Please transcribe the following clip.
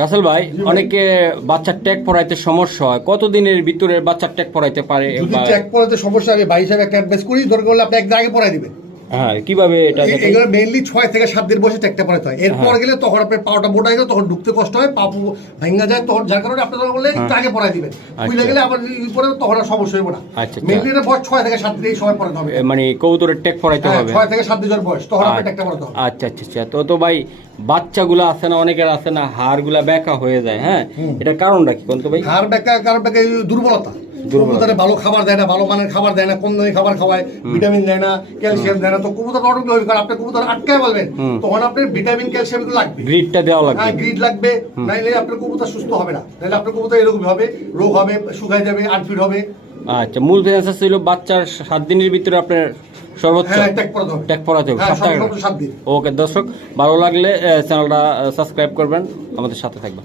রাসেল ভাই, অনেকে বাচ্চার ট্যাগ পড়াইতে সমস্যা হয়, কতদিনের ভিতরে বাচ্চার ট্যাগ পড়াইতে পারে? যদি ট্যাগ পড়াতে সমস্যা হবে, ভাই হিসাবে একটা অ্যাডভাইস করি, দরকার হলে আপনি একদিন আগে পড়াই দিবেন। হ্যাঁ, কিভাবে এটা? এগুলো মেইনলি 6 থেকে 7 দিন বয়সে ট্যাগটা পড়াতে হয়। এরপর গেলে তখন আপনার পাওয়াটা মোটা হয়ে গেলে তখন ঢুকতে কষ্ট হয়, পা ভেঙে যায়, তখন যার কারণে আপনার বললে একটু আগে পড়াই দিবেন। বুঝলে গেলে আবার পরে তখন আর সমস্যা হবে না। মেইনলি এটা বয়স 6 থেকে 7 দিন এই সময় পড়াতে হবে, মানে কবুতরের ট্যাগ পড়াইতে হবে 6 থেকে 7 দিনের বয়স, তখন আপনি ট্যাগটা পড়াতে হবে। আচ্ছা আচ্ছা আচ্ছা। তো ভাই, বাচ্চাগুলো আছে না, অনেকের আছে না হাড়গুলা ব্যাকা হয়ে যায়, হ্যাঁ, এটার কারণটা কি কোন তো ভাই? হাড় ব্যাকা কারণ ব্যাকা দুর্বলতা। কবুতরে ভালো খাবার দেয় না, ভালো মানের খাবার দেয় না, কম দামি খাবার খাওয়ায়, ভিটামিন দেয় না, ক্যালসিয়াম দেয় না, তো কবুতর অটোমেটিক হবে। কারণ আপনি কবুতর আটকায় বলবেন, তখন আপনার ভিটামিন ক্যালসিয়াম এগুলো লাগবে, গ্রিডটা দেওয়া লাগবে। হ্যাঁ, গ্রিড লাগবে, নাইলে আপনার কবুতর সুস্থ হবে না, নাইলে আপনার কবুতর এরকম হবে, রোগ হবে, শুকায় যাবে, আনফিট হবে। আচ্ছা, মূল ফেন্সার ছিল বাচ্চার 7 দিনের ভিতরে আপনার সর্বোচ্চ ট্যাগ পড়াতে হবে। ট্যাগ পড়াতে হবে। হ্যাঁ, সর্বোচ্চ 7 দিন। ওকে দর্শক, ভালো লাগলে চ্যানেলটা সাবস্ক্রাইব করবেন, আমাদের সাথে থাকবেন।